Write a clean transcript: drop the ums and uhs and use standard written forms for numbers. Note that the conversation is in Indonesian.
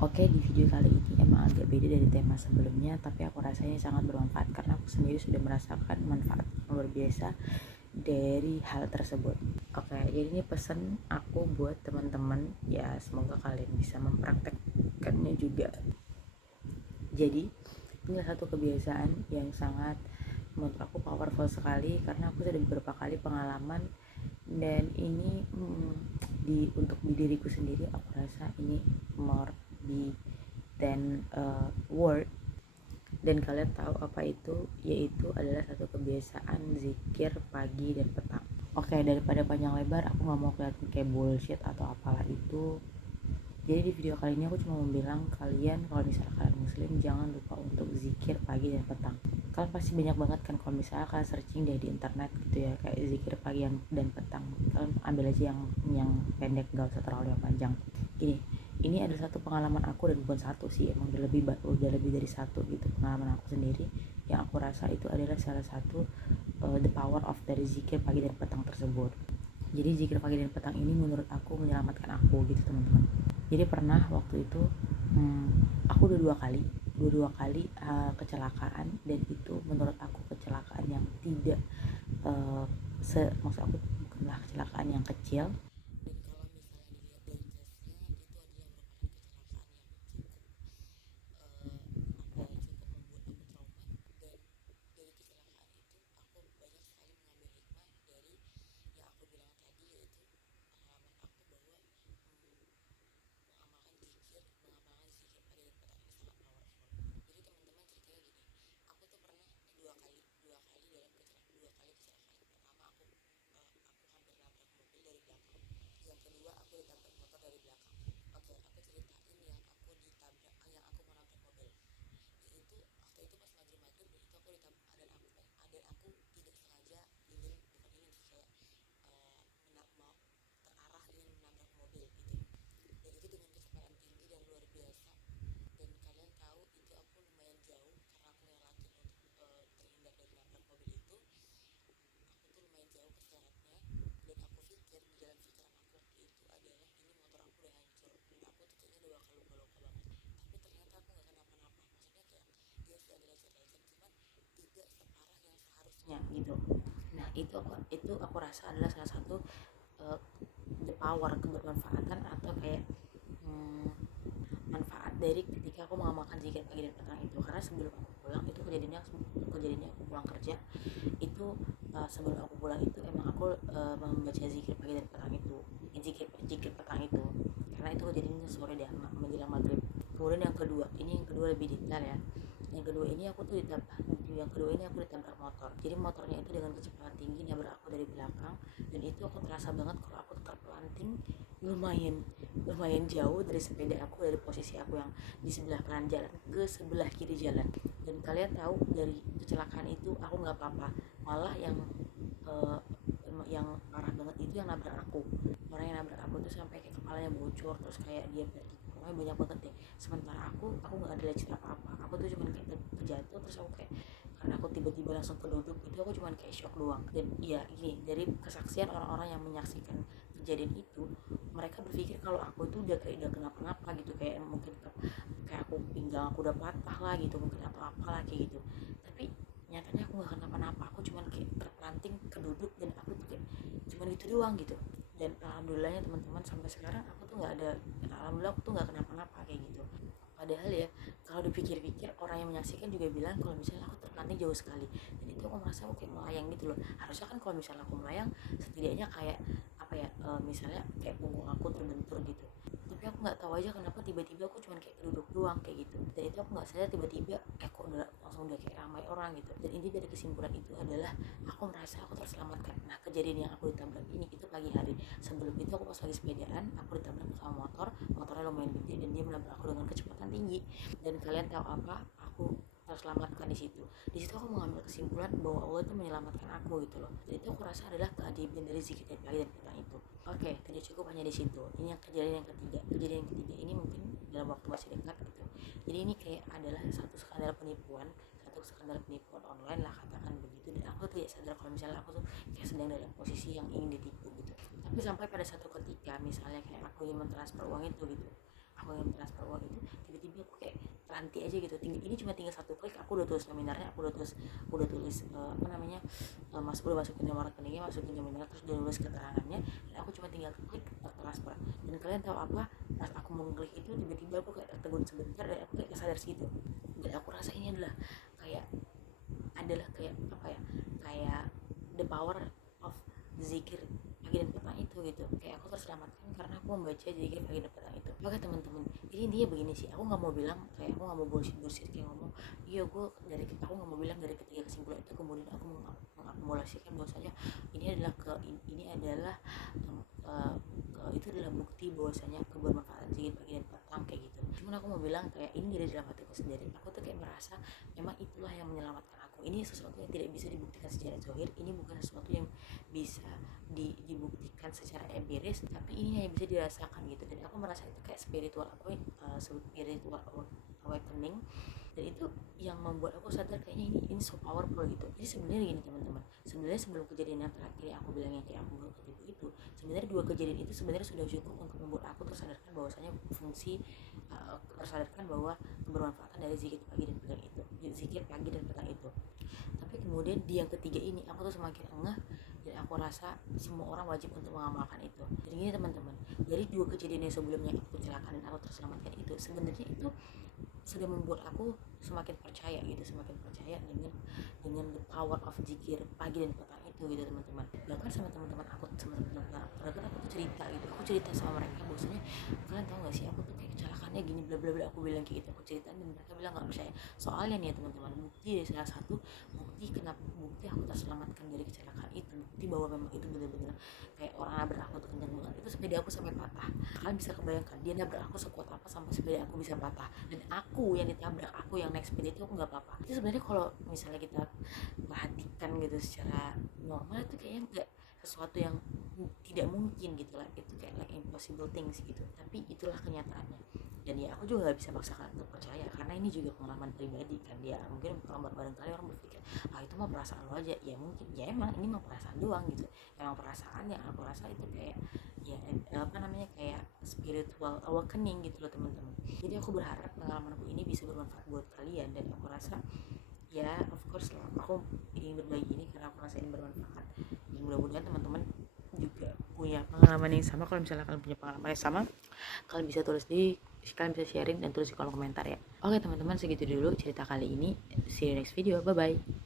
Oke, di video kali ini emang agak beda dari tema sebelumnya, tapi aku rasanya sangat bermanfaat karena aku sendiri sudah merasakan manfaat luar biasa dari hal tersebut. Oke, jadi ini pesan aku buat teman-teman, ya semoga kalian bisa mempraktekkannya juga. Jadi ini adalah satu kebiasaan yang sangat menurut aku powerful sekali karena aku sudah beberapa kali pengalaman, dan ini untuk di diriku sendiri aku rasa ini more be than word. Dan kalian tahu apa itu, yaitu adalah satu kebiasaan zikir pagi dan petang. Oke, daripada panjang lebar aku nggak mau kelihatan kayak bullshit atau apalah itu. Jadi di video kali ini aku cuma mau bilang kalian, kalau misalnya kalian muslim, jangan lupa untuk zikir pagi dan petang. Kalian pasti banyak banget kan kalau misalnya kalian searching deh di internet gitu ya, kayak zikir pagi dan petang. Kalian ambil aja yang pendek, gak usah terlalu yang panjang. Ini adalah satu pengalaman aku, dan bukan satu sih, emang udah lebih dari satu gitu pengalaman aku sendiri, yang aku rasa itu adalah salah satu the power of dari zikir pagi dan petang tersebut. Jadi zikir pagi dan petang ini menurut aku menyelamatkan aku gitu teman-teman. Jadi pernah waktu itu aku dua dua kali kecelakaan, dan itu menurut aku kecelakaan yang tidak maksud aku bukanlah kecelakaan yang kecil. Dan kalau misalnya dilihat dari case-nya, itu adalah merupakan kecelakaan yang cukup membuat aku trauma. Dan dari kecelakaan itu aku banyak sekali mengambil hikmah dari yang aku bilang tadi, yaitu pengalaman aku bahwa mengamalkan zikir pada dan petang ini sangat powerful. Jadi teman-teman, ceritanya gini, aku tuh pernah dua kali kecelakaan. Pertama aku hampir nabrak mobil dari belakang. Yang kedua aku ditabrak motor dari belakang. Oke, aku ceritain yang aku mau nabrak mobil. Itu waktu itu pas maghrib, dan itu aku ditabrak, dan aku tidak sengaja bukan ingin sih, kayak mau terarah ingin menabrak mobil gitu. Dan itu dengan kecepatan tinggi dan luar biasa. Dan kalian tahu itu aku lumayan jauh karena aku ngelakin untuk terhindar dari nabrak mobil itu. Aku tuh lumayan jauh keseretnya, dan aku pikir di dalam pikiran aku waktu itu adalah ini motor aku udah hancur dan aku tuh kayaknya udah bakal luka-luka banget. Tapi ternyata aku nggak kenapa-napa. Maksudnya kayak dia sih ada lecet-lecet, cuman tidak separah yang seharusnya gitu. Nah itu aku rasa adalah salah satu uh, the power, kebermanfaatan atau kayak manfaat dari ketika aku mengamalkan zikir pagi dan petang itu. Karena sebelum aku pulang itu kejadiannya aku pulang kerja itu, sebelum aku pulang itu emang aku membaca zikir pagi dan petang itu, zikir petang itu, karena itu kejadiannya sore deh menjelang maghrib. Kemudian yang kedua lebih detail ya. Yang kedua ini aku ditabrak motor. Jadi motornya itu dengan kecepatan tinggi nabrak aku dari belakang, dan itu aku terasa banget kalau aku terpelanting lumayan lumayan jauh dari sepeda aku, dari posisi aku yang di sebelah kanan jalan ke sebelah kiri jalan. Dan kalian tahu dari kecelakaan itu aku nggak apa-apa, malah uh, yang parah banget itu yang nabrak aku. Orang yang nabrak aku tuh sampai kayak kepalanya bocor, terus kayak dia pokoknya banyak banget deh. Sementara aku nggak ada lecet apa-apa, aku tuh cuma kayak terjatuh, terus aku kayak karena aku tiba-tiba langsung keduduk itu, aku cuma kayak shock doang. Dan iya, ini dari kesaksian orang-orang yang menyaksikan kejadian itu, mereka berpikir kalau aku itu udah kenapa-napa gitu, kayak mungkin kayak aku pinggang aku udah patah lah gitu mungkin, atau apalah kayak gitu. Tapi nyatanya aku nggak kenapa-napa, aku cuma kayak terpelanting keduduk, dan aku tuh kayak cuma itu doang gitu. Dan alhamdulillahnya teman-teman, sampai sekarang aku tuh nggak ada, alhamdulillah aku tuh nggak kenapa-napa kayak gitu. Padahal ya kalau dipikir-pikir, orang yang menyaksikan juga bilang kalau misalnya aku terpelanting jauh sekali, dan itu aku merasa aku kayak melayang gitu loh. Harusnya kan kalau misalnya aku melayang setidaknya kayak apa ya, misalnya kayak punggung aku terbentur gitu. Tapi aku nggak tahu aja kenapa tiba-tiba aku cuma kayak duduk doang kayak gitu. Dan itu aku nggak sadar tiba-tiba kok udah kayak ramai orang gitu. Dan inti dari kesimpulan itu adalah aku merasa aku terselamatkan. Nah, kejadian yang aku ditabrak ini itu pagi hari. Sebelum itu aku pas lagi sepedaan, aku ditabrak sama motornya lumayan gede, dan dia menabrak aku dengan kecepatan tinggi. Dan kalian tahu apa, aku terselamatkan di situ. Di situ aku mengambil kesimpulan bahwa Allah itu menyelamatkan aku gitu loh. Dan itu aku rasa adalah keajaiban dari zikir pagi dan petang itu. Oke, tidak cukup hanya di situ. Ini yang kejadian yang ketiga. Kejadian yang ketiga ini mungkin dalam waktu masih dekat gitu. Jadi ini kayak adalah satu skandal penipuan online lah, katakan begitu. Dan aku tidak sadar kalau misalnya aku tuh kayak sedang dalam posisi yang ingin ditipu gitu. Tapi sampai pada satu ketika misalnya kayak aku ingin mentransfer uang itu gitu, aku ingin transfer uang itu, tiba-tiba aku kayak terhenti aja gitu. Ini cuma tinggal satu klik, aku udah tulis nominalnya, aku udah tulis udah masukin nomor rekeningnya, masukin nominal, terus udah nulis keterangannya, dan aku cuma tinggal klik transfer. Dan kalian tahu apa, pas aku mau klik itu tiba-tiba aku kayak tertegun sebentar, dan aku kayak sadar segitu. Dan aku rasa ini adalah kayak kayak apa ya, kayak the power of zikir pagi dan petang itu gitu. Kayak aku terselamatkan karena aku membaca zikir pagi dan petang itu. Maka teman-teman, jadi intinya begini sih, aku nggak mau bilang, kayak aku nggak mau bullshit kayak ngomong iya gue aku nggak mau bilang dari ketiga kesimpulan itu kemudian aku mengakumulasikan bahwasanya ini adalah itu adalah bukti bahwasanya kebermanfaatan zikir pagi dan petang kayak gitu. Cuman aku mau bilang kayak ini dari dalam hatiku sendiri, aku tuh kayak merasa memang itulah yang menyelamatkan aku. Ini sesuatu yang tidak bisa dibuktikan secara zahir, ini bukan sesuatu yang bisa dibuktikan secara empiris, tapi ini hanya bisa dirasakan gitu. Dan aku merasa itu kayak spiritual awakening, dan itu yang membuat aku sadar kayaknya ini so powerful gitu. Jadi sebenarnya gini teman-teman, sebenarnya sebelum kejadian yang terakhir yang aku bilang yang kayak aku ketipu itu, sebenarnya dua kejadian itu sebenarnya sudah cukup untuk membuat aku tersadarkan bahwasanya tersadarkan bahwa kebermanfaatan dari zikir pagi dan petang itu, tapi kemudian di yang ketiga ini aku tuh semakin engah, dan aku rasa semua orang wajib untuk mengamalkan itu. Jadi gini teman-teman, dari dua kejadian yang sebelumnya aku kecelakaan dan aku terselamatkan itu, sebenarnya itu sudah membuat aku semakin percaya dengan the power of zikir pagi dan petang itu gitu teman-teman. Bahkan sama teman-teman aku aku cerita sama mereka bahwasanya kalian tahu gak sih aku tuh kayak kecelakaannya gini bla bla bla, aku bilang kayak gitu, aku ceritain dan mereka bilang gak percaya. Soalnya nih ya teman-teman, bukti aku terselamatkan dari kecelakaan itu, bukti bahwa memang itu benar-benar kayak orang nabrak aku tuh kencang banget, itu sepeda aku sampai patah. Kalian bisa kebayangkan dia nabrak aku sekuat apa sampai sepeda aku bisa patah, dan aku yang ditabrak, aku yang naik sepeda itu aku nggak apa-apa. Itu sebenarnya kalau misalnya kita perhatikan gitu secara normal itu kayaknya nggak sesuatu yang tidak mungkin gitu lah, itu kayak like impossible things gitu, tapi itulah kenyataannya. Dan ya aku juga nggak bisa paksakan untuk percaya karena ini juga pengalaman pribadi kan. Dia mungkin barangkali orang berpikir itu mah perasaan lo aja, ya mungkin ya emang ini mah perasaan doang gitu, emang perasaan yang aku rasa itu kayak ya kayak spiritual awakening gitu loh teman-teman. Jadi aku berharap pengalamanku ini bisa bermanfaat buat kalian, dan aku rasa ya of course lah aku ingin berbagi ini karena aku rasa ini bermanfaat, dan mudah-mudahan teman-teman juga punya pengalaman yang sama. Kalau misalnya kalian punya pengalaman yang sama, kalian bisa sharing dan tulis di kolom komentar ya. Oke teman-teman, segitu dulu cerita kali ini. See you next video, bye bye.